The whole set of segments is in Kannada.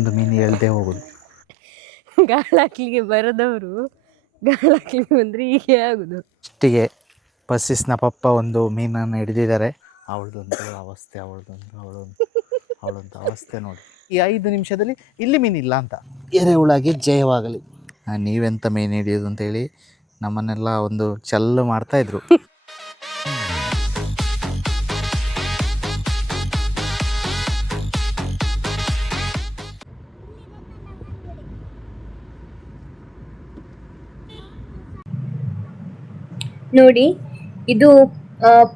ಒಂದು ಮೀನು ಎಳ್ದೇ ಹೋಗೋದು. ಗಾಳಾಕ್ಲಿಗೆ ಬರದವರು ಗಾಳಾಕ್ಲಿಗೆ ಬಂದರೆ ಹೀಗೆ ಆಗೋದು. ಅಷ್ಟಿಗೆ ಬಸ್ಸಿಸ್ನ ಪಪ್ಪ ಒಂದು ಮೀನನ್ನು ಹಿಡಿದಿದ್ದಾರೆ. ಅವಳದೊಂದು ಅವಸ್ಥೆ ನೋಡಿ. ಈ 5 ನಿಮಿಷದಲ್ಲಿ ಇಲ್ಲಿ ಮೀನಿಲ್ಲ ಅಂತ ಎರೆಹುಳಾಗಿ ಜಯವಾಗಲಿ. ನೀವೆಂತ ಮೀನು ಹಿಡಿಯೋದು ಅಂತೇಳಿ ನಮ್ಮನ್ನೆಲ್ಲ ಒಂದು ಚಲ್ಲು ಮಾಡ್ತಾಯಿದ್ರು. ನೋಡಿ, ಇದು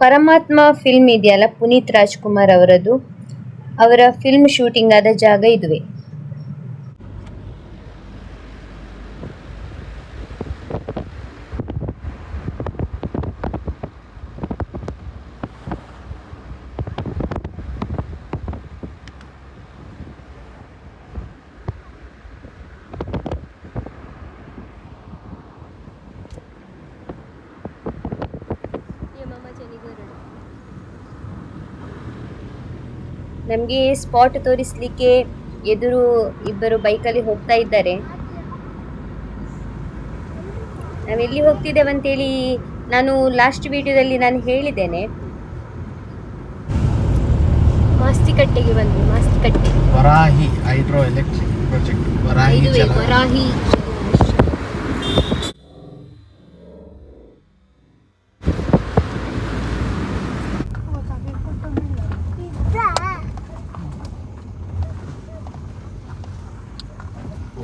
ಪರಮಾತ್ಮ ಫಿಲ್ಮ್ ಇದೆಯಲ್ಲ, ಪುನೀತ್ ರಾಜ್ಕುಮಾರ್ ಅವರದ್ದು, ಅವರ ಫಿಲ್ಮ್ ಶೂಟಿಂಗ್ ಆದ ಜಾಗ ಇದುವೇ. ನಮಗೆ ಸ್ಪಾಟ್ ತೋರಿಸ್ಲಿಕ್ಕೆ ಎದುರು ಇಬ್ಬರು ಬೈಕಲ್ಲಿ ಹೋಗ್ತಾ ಇದ್ದಾರೆ. ನಾವೆಲ್ಲಿ ಹೋಗ್ತಿದ್ದೇವೆ ಅಂತೇಳಿ ನಾನು ಲಾಸ್ಟ್ ವಿಡಿಯೋದಲ್ಲಿ ನಾನು ಹೇಳಿದ್ದೇನೆ. ಮಾಸ್ತಿಕಟ್ಟೆಗೆ ಬಂದ್ವಿ. Mastikatte Varahi hydro electric project. Varahi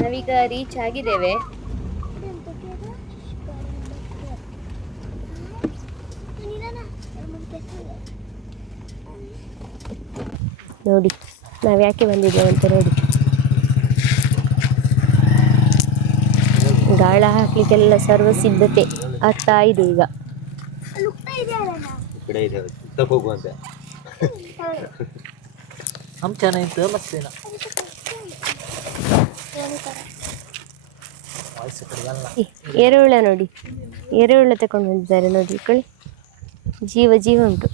ನಾವೀಗ ರೀಚ್ ಆಗಿದ್ದೇವೆ. ನೋಡಿ ನಾವು ಯಾಕೆ ಬಂದಿದ್ದೇವೆ ಅಂತ ನೋಡಿ. ಗಾಳ ಹಾಕ್ಲಿಕ್ಕೆಲ್ಲ ಸರ್ವ ಸಿದ್ಧತೆ ಆಗ್ತಾ ಇದೆ ಈಗ. ಎರೆಹುಳ ನೋಡಿ, ಎರೆಹುಳ ತಕೊಂಡು ಬಂದಿದ್ದಾರೆ ನೋಡಿ. ಕಳಿ ಜೀವ ಉಂಟು.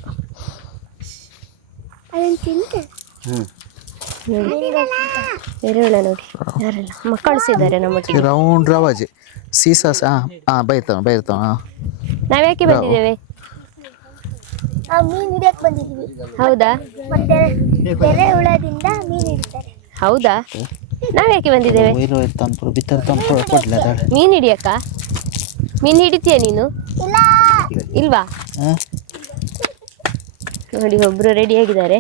ಎರೆಹುಳ ನೋಡಿ, ಯಾರೆಲ್ಲ ಮಕ್ಕಳಿಸಿದ್ದಾರೆ ನಮ್ಮೊಟ್ಟಿಗೆ. ರೌಂಡ್ ರವಾಜೆ ಸೀಸಾಸ್ ಬೈರ್ತಾವ. ನಾವ್ಯಾಕೆ ಬಂದಿದ್ದೇವೆ? ಹೌದಾ? ಹೌದಾ? ನಾವ್ಯಾಕೆ ಬಂದಿದ್ದೇವೆ? ಮೀನ್ ಹಿಡಿಯಕ್ಕ? ಮೀನ್ ಹಿಡಿತೀಯ ನೀನು? ಇಲ್ವಾ? ನೋಡಿ ಒಬ್ರು ರೆಡಿ ಆಗಿದ್ದಾರೆ.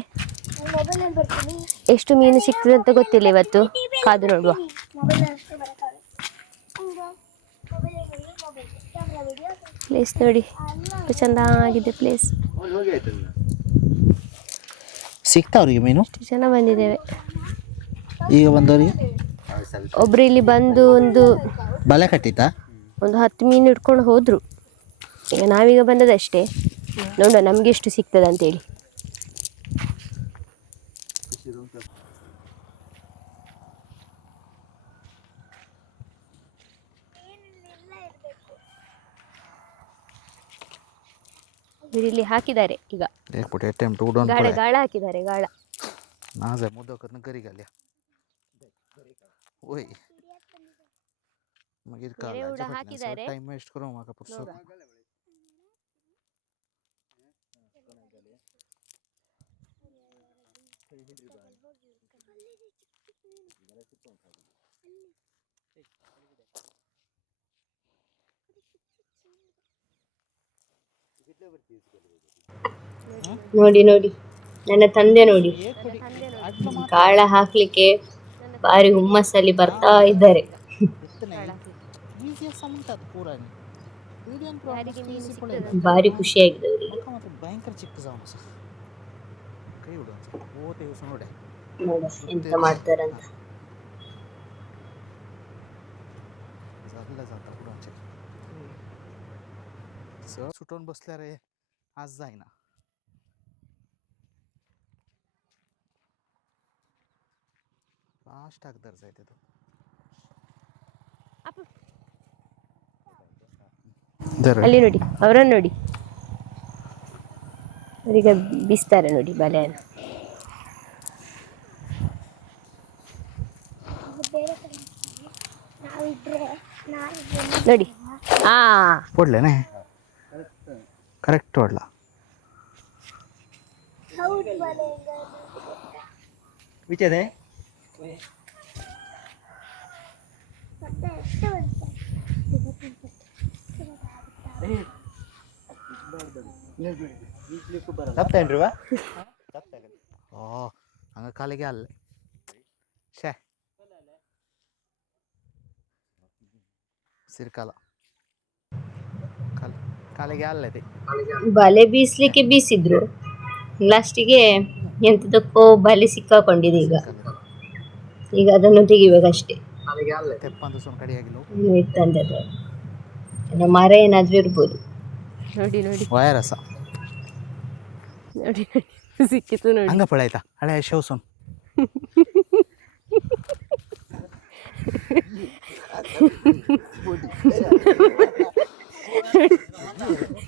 ಎಷ್ಟು ಮೀನು ಸಿಗ್ತದೆ ಅಂತ ಗೊತ್ತಿಲ್ಲ ಇವತ್ತು, ಕಾದು ನೋಡುವ. ಪ್ಲೇಸ್ ನೋಡಿ, ಚಂದ ಆಗಿದೆ ಪ್ಲೇಸ್. ಸಿಗ್ತಾವ್ರಿಗೆ ಮೀನು? ಎಷ್ಟು ಜನ ಬಂದಿದ್ದೇವೆ ಈಗ ಬಂದವರಿಗೆ. ಒಬ್ರು ಇಲ್ಲಿ ಬಂದು ಒಂದು ಬಲೆ ಕಟ್ಟಿತಾ ಒಂದು 10 ಮೀನು ಹಿಡ್ಕೊಂಡು ಹೋದ್ರು. ಈಗ ನಾವೀಗ ಬಂದದಷ್ಟೇ, ನೋಡುವ ನಮ್ಗೆ ಎಷ್ಟು ಸಿಗ್ತದೆ ಅಂತೇಳಿ. ಇಲ್ಲಿ ಹಾಕಿದ್ದಾರೆ ಈಗ ಗಾಳ ಹಾಕಿದ್ದಾರೆ. ಗಾಳ ಹಾಕಿದ್ದಾರೆ. ನೋಡಿ ನೋಡಿ ನನ್ನ ತಂದೆ ನೋಡಿ, ಗಾಳ ಹಾಕ್ಲಿಕ್ಕೆ ಬಾರಿ ಹುಮ್ಮಸ್ಸಲ್ಲಿ ಬರ್ತಾ ಇದ್ದಾರೆ. ಬಾರಿ ಖುಷಿಯಾಗಿದೆ ಎಂತ ಮಾಡ್ತಾರಂತ. सुटून बसल्यारे आज जायना. लास्ट आगदार जायते तो ಅಲ್ಲಿ ನೋಡಿ, ಅವರನ್ನು ನೋಡಿ, ಅವರೀಗ ಬೀಸ್ತಾರೆ ನೋಡಿ ಬಲೆಯನ್ನು. ನೋಡಿ. ಹಾ, ಕೊಡ್ಲೇನೆ ಕರೆಕ್ಟ್ ಹೊಡ್ಲ. ವಿಚದೆ ಸಪ್ತೇನ್ರಿವಾ ಓ ಹಂಗ ಕಾಲಿಗೆ ಅಲ್ಲ ಶೇ ಸಿರ್ಕಾಲ ಕಾಲಿಗೆ ಅಲ್ಲದೆ ಬಲೆ ಬೀಸ್ಲಿಕ್ಕೆ ಬೀಸಿದ್ರು, ಲಾಸ್ಟಿಗೆ ಎಂತದಕ್ಕೋ ಬಲೆ ಸಿಕ್ಕಾಕೊಂಡಿದೆ. ಈಗ ಅದನ್ನು ತೆಗಿಬೇಕಷ್ಟೇ. ತೆಪ್ಪಂದು ಸುಮ್ ಕಡಿಯಾಗಿಲ್ಲ ಇನ್ನು ಇತ್ತಂದದ್ದು ಏನೋ ಮರ ಏನಾದ್ರೂ ಇರ್ಬೋದು. ನೋಡಿ ನೋಡಿ ವೈರಸ ನೋಡಿ, ಸಿಕ್ಕಿತು ನೋಡಿ. ಹಂಗ ಪಳ ಆಯ್ತಾ ಹಳೆ ಶೋ ಸುಮ್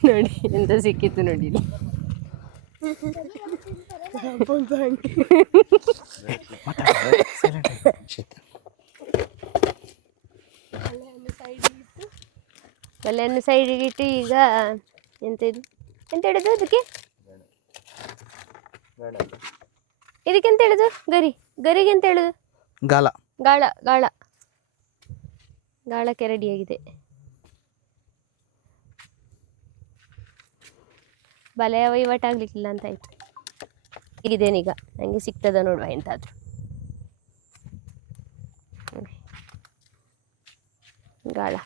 ನೋಡಿ ಎಂತ ಸಿಕ್ಕಿತ್ತು ನೋಡಿ. ಬಲೆಯನ್ನು ಸೈಡಿಗೆ ಇಟ್ಟು ಈಗ ಎಂತ ಇದು ಎಂತ ಹೇಳಿದ್ದು ಅದಕ್ಕೆ, ಇದಕ್ಕೆ ಎಂತ ಹೇಳುದು, ಗರಿಗೆ ಎಂತ ಹೇಳುದು, ಗಾಲ ಗಾಳ ಗಾಳ ಗಾಳಕ್ಕೆ ರೆಡಿಯಾಗಿದೆ. ಬಲೆಯ ವಹಿವಾಟು ಆಗ್ಲಿಕ್ಕಿಲ್ಲ ಅಂತ ಆಯ್ತು. ಇದೇನೀಗ ನನಗೆ ಸಿಗ್ತದ ನೋಡುವ ಎಂತಾದ್ರು. ಗಾಳ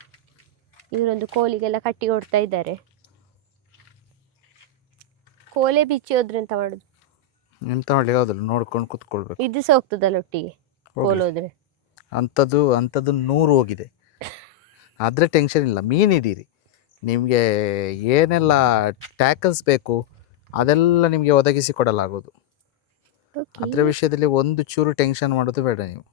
ಇವರೊಂದು ಕೋಲಿಗೆಲ್ಲ ಕಟ್ಟಿ ಕೊಡ್ತಾ ಇದ್ದಾರೆ. ಕೋಲೆ ಬಿಚ್ಚಿ ಹೋದ್ರೆ ಎಂತ ಮಾಡುದು, ಎಂತ ಮಾಡ್ಲಿಕ್ಕೆ ಹೌದಲ್ಲ, ನೋಡ್ಕೊಂಡು ಕುತ್ಕೊಳ್ಬೇಕು. ಇದು ಸಹ ಹೋಗ್ತದಲ್ಲ ಒಟ್ಟಿಗೆ ಕೋಲ್ ಹೋದ್ರೆ. ಅಂಥದ್ದು 100 ಹೋಗಿದೆ, ಆದರೆ ಟೆನ್ಷನ್ ಇಲ್ಲ. ಮೀನು ಹಿಡೀರಿ, ನಿಮಗೆ ಏನೆಲ್ಲ ಟ್ಯಾಕಲ್ಸ್ ಬೇಕು ಅದೆಲ್ಲ ನಿಮಗೆ ಒದಗಿಸಿ ಕೊಡಲಾಗೋದು. ಅದರ ವಿಷಯದಲ್ಲಿ ಒಂದು ಚೂರು ಟೆನ್ಷನ್ ಮಾಡೋದು ಬೇಡ ನೀವು.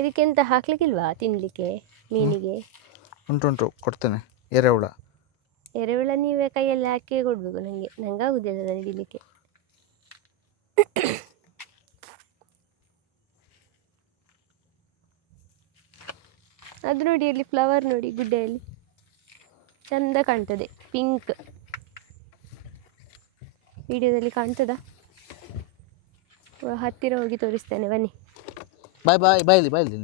ಇದಕ್ಕೆಂತ ಹಾಕ್ಲಿಕ್ಕಿಲ್ವಾ ತಿನ್ಲಿಕ್ಕೆ ಮೀನಿಗೆ? ಉಂಟು ಕೊಡ್ತೇನೆ. ಎರೆಹುಳ ನೀವೇ ಕೈಯಲ್ಲಿ ಹಾಕಿ ಕೊಡ್ಬೇಕು. ನಂಗಾಗುದಿಲ್ಲ ಅದನ್ನು ಹಿಡಿಲಿಕ್ಕೆ. ಅದು ನೋಡಿ, ಅಲ್ಲಿ ಫ್ಲವರ್ ನೋಡಿ, ಗುಡ್ಡೆಯಲ್ಲಿ ಚಂದ ಕಾಣ್ತದೆ, ಪಿಂಕ್. ವಿಡಿಯೋದಲ್ಲಿ ಕಾಣ್ತದ? ಹತ್ತಿರ ಹೋಗಿ ತೋರಿಸ್ತೇನೆ ಬನ್ನಿ. ಬಾಯ್ಲಿ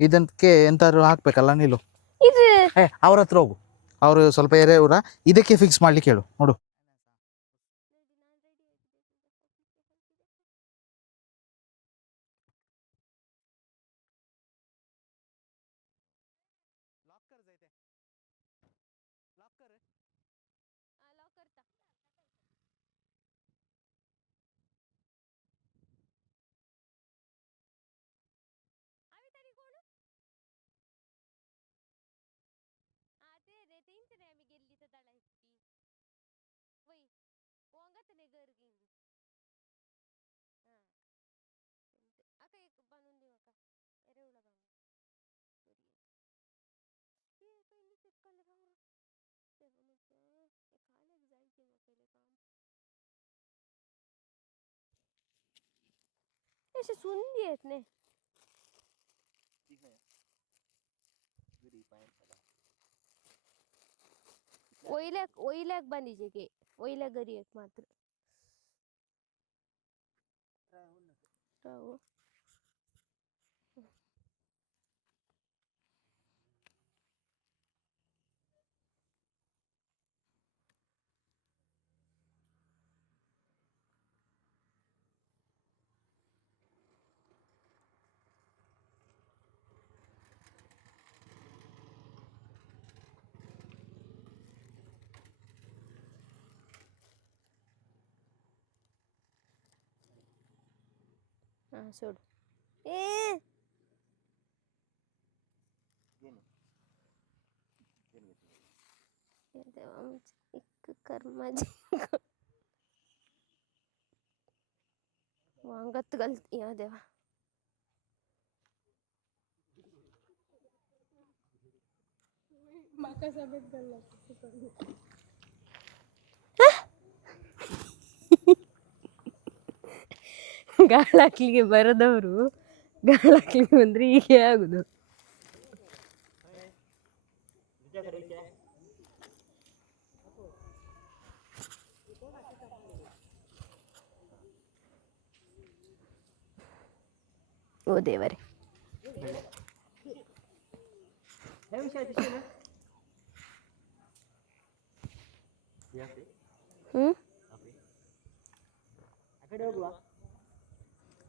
ಇದಕ್ಕೆ ಎಂತಾದ್ರು ಹಾಕ್ಬೇಕಲ್ಲ ನೀನು. ಇದು ಅವ್ರ ಹತ್ರ ಹೋಗು, ಅವರು ಸ್ವಲ್ಪ ಎರೆಹುಳ ಇದಕ್ಕೆ ಫಿಕ್ಸ್ ಮಾಡ್ಲಿಕ್ಕೆ ಹೇಳು. ನೋಡು ऐसे सुन दिए इतने ಒಯ್ಲಾಕ್ ಬಂದಿಜೆಗೆ ಒಯ್ಲಾಕ್ ಗರಿಯಕ್ ಮಾತ್ರ. ಸೋಡು ಏ कर्माजी वांगत गलती या देवा ಗಾಳಾಕ್ಲಿಗೆ ಬರದವರು ಗಾಳಾಕ್ಲಿಗೆ ಬಂದ್ರೆ ಹೀಗೆ ಆಗುದು. ಓ ದೇವರೇ,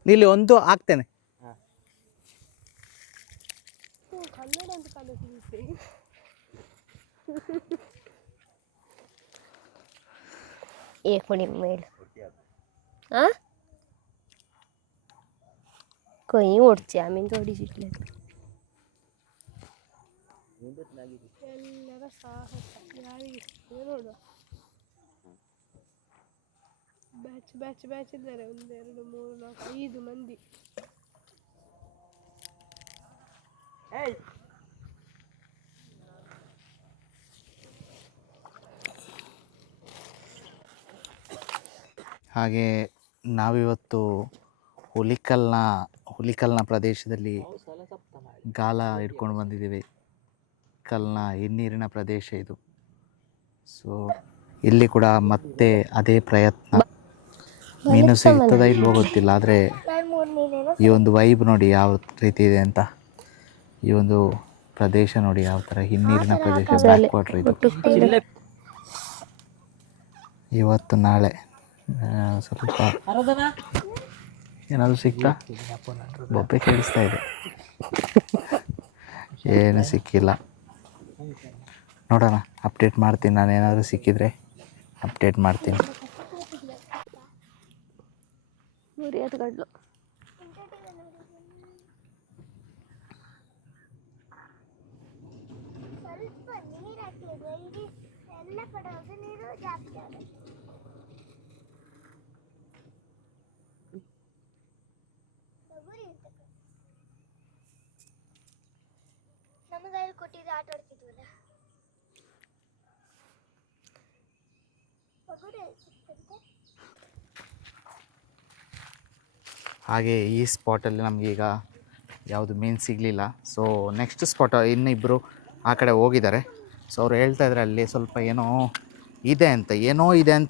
ಇಲ್ಲಿ ಒಂದು ಹಾಕ್ತೇನೆ. एक मिनट मेल कहीं उठचे आम्ही थोडी शिकले ಬ್ಯಾಚ್ ಬ್ಯಾಚ್ ಬ್ಯಾಚ್ ಇದ್ದಾರೆ. 1 2 3 4 5 ಮಂದಿ. ಹಾಗೆ ನಾವಿವತ್ತು ಹುಲಿಕಲ್ನ ಪ್ರದೇಶದಲ್ಲಿ ಗಾಲ ಹಿಡ್ಕೊಂಡು ಬಂದಿದ್ದೀವಿ. ಕಲ್ನ ಹಿನ್ನೀರಿನ ಪ್ರದೇಶ ಇದು. ಸೊ ಇಲ್ಲಿ ಕೂಡ ಮತ್ತೆ ಅದೇ ಪ್ರಯತ್ನ. ಮೀನು ಸಿಗ್ತದ ಇಲ್ವೋ ಗೊತ್ತಿಲ್ಲ, ಆದರೆ ಈ ಒಂದು ವೈಬ್ ನೋಡಿ ಯಾವ ರೀತಿ ಇದೆ ಅಂತ. ಈ ಒಂದು ಪ್ರದೇಶ ನೋಡಿ ಯಾವ ಥರ ಹಿನ್ನೀರಿನ ಪ್ರದೇಶ, ಬ್ಯಾಕ್ ವಾಟರ್ ಇದು. ಇವತ್ತು ನಾಳೆ ಸ್ವಲ್ಪ ಏನಾದರೂ ಸಿಕ್ತಾ? ಬೊಬ್ಬೆ ಕೇಳಿಸ್ತಾ ಇದೆ. ಏನು ಸಿಕ್ಕಿಲ್ಲ, ನೋಡೋಣ. ಅಪ್ಡೇಟ್ ಮಾಡ್ತೀನಿ, ನಾನು ಏನಾದರೂ ಸಿಕ್ಕಿದರೆ ಅಪ್ಡೇಟ್ ಮಾಡ್ತೀನಿ. ಕೊಟ್ಟಿದ್ದು ಆಟ ಆಡ್ತಿದ್ವಲ್ಲ, ಹಾಗೆ ಈ ಸ್ಪಾಟಲ್ಲಿ ನಮಗೀಗ ಯಾವುದು ಮೀನು ಸಿಗಲಿಲ್ಲ. ಸೊ ನೆಕ್ಸ್ಟ್ ಸ್ಪಾಟ್ ಇನ್ನಿಬ್ಬರು ಆ ಕಡೆ ಹೋಗಿದ್ದಾರೆ. ಸೊ ಅವ್ರು ಹೇಳ್ತಾಯಿದ್ರೆ ಅಲ್ಲಿ ಸ್ವಲ್ಪ ಏನೋ ಇದೆ ಅಂತ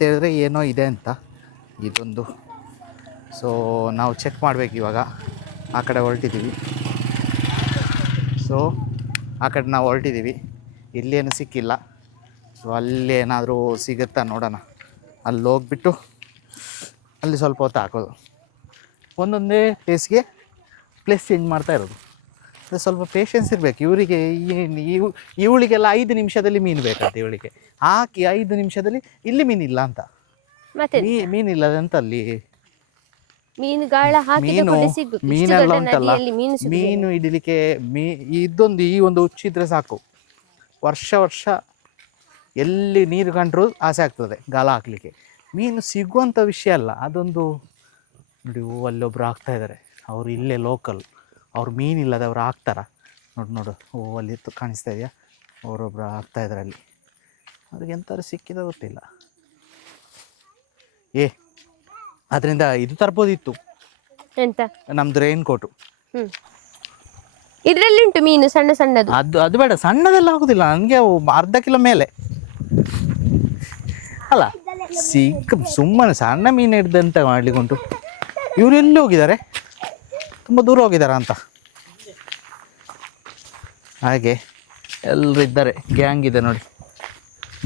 ಹೇಳಿದ್ರೆ ಏನೋ ಇದೆ ಅಂತ ಇದೊಂದು. ಸೊ ನಾವು ಚೆಕ್ ಮಾಡಬೇಕು ಇವಾಗ. ಆ ಕಡೆ ಹೊರಟಿದ್ದೀವಿ. ಸೊ ಆ ಕಡೆ ನಾವು ಹೊರಟಿದ್ದೀವಿ. ಇಲ್ಲೇನು ಸಿಕ್ಕಿಲ್ಲ. ಸೊ ಅಲ್ಲಿ ಏನಾದರೂ ಸಿಗುತ್ತಾ ನೋಡೋಣ. ಅಲ್ಲಿ ಹೋಗ್ಬಿಟ್ಟು ಅಲ್ಲಿ ಸ್ವಲ್ಪ ಹೊತ್ತು ಹಾಕೋದು. ಒಂದೊಂದೇ ಪ್ಲೇಸ್ಗೆ ಪ್ಲೇಸ್ ಚೇಂಜ್ ಮಾಡ್ತಾ ಇರೋದು. ಅಂದರೆ ಸ್ವಲ್ಪ ಪೇಷನ್ಸ್ ಇರಬೇಕು ಇವರಿಗೆ. ಇವಳಿಗೆಲ್ಲ 5 ನಿಮಿಷದಲ್ಲಿ ಮೀನು ಬೇಕಂತ ಇವಳಿಗೆ. ಹಾಕಿ 5 ನಿಮಿಷದಲ್ಲಿ ಇಲ್ಲಿ ಮೀನಿಲ್ಲ ಅಂತ. ಮತ್ತೆ ಮೀನಿಲ್ಲದಂತ ಅಲ್ಲಿ ಮೀನೆಲ್ಲ ಉಂಟಲ್ಲ, ಮೀನು ಹಿಡಿಲಿಕ್ಕೆ ಈ ಒಂದು ಹುಚ್ಚಿದ್ರೆ ಸಾಕು. ವರ್ಷ ಎಲ್ಲಿ ನೀರು ಕಂಡ್ರೂ ಆಸೆ ಆಗ್ತದೆ ಗಾಳ ಹಾಕಲಿಕ್ಕೆ. ಮೀನು ಸಿಗುವಂಥ ವಿಷಯ ಅಲ್ಲ ಅದೊಂದು. ನೋಡಿ ಅಲ್ಲೊಬ್ರು ಹಾಕ್ತಾ ಇದ್ದಾರೆ. ಅವರು ಇಲ್ಲೇ ಲೋಕಲ್. ಅವ್ರು ಮೀನಿಲ್ಲದವ್ರು ಹಾಕ್ತಾರ. ನೋಡು ಅಲ್ಲಿ ಕಾಣಿಸ್ತಾ ಇದೆಯಾ? ಅವರೊಬ್ರು ಹಾಕ್ತಾ ಇದ್ದಾರೆ ಅಲ್ಲಿ. ಅವ್ರಿಗೆ ಎಂಥವ್ರು ಸಿಕ್ಕಿದ ಗೊತ್ತಿಲ್ಲ. ಅದರಿಂದ ಇದು ತರ್ಬೋದಿತ್ತು, ಎಂತ ನಮ್ದು ರೈನ್ ಕೋಟು. ಇದರಲ್ಲಿ ಉಂಟು ಮೀನು ಸಣ್ಣ ಸಣ್ಣದು. ಅದು ಬೇಡ, ಸಣ್ಣದೆಲ್ಲ ಆಗುದಿಲ್ಲ ನನಗೆ. ಅರ್ಧ ಕಿಲೋ ಮೇಲೆ ಅಲ್ಲ ಸುಮ್ಮನೆ ಸಣ್ಣ ಮೀನು ಹಿಡ್ದಂತ ಮಾಡ್ಲಿಕ್ಕೆ ಉಂಟು. ಇವರು ಎಲ್ಲಿ ಹೋಗಿದ್ದಾರೆ? ತುಂಬ ದೂರ ಹೋಗಿದ್ದಾರೆ ಅಂತ. ಹಾಗೆ ಎಲ್ಲರೂ ಇದ್ದಾರೆ, ಗ್ಯಾಂಗ್ ಇದೆ ನೋಡಿ.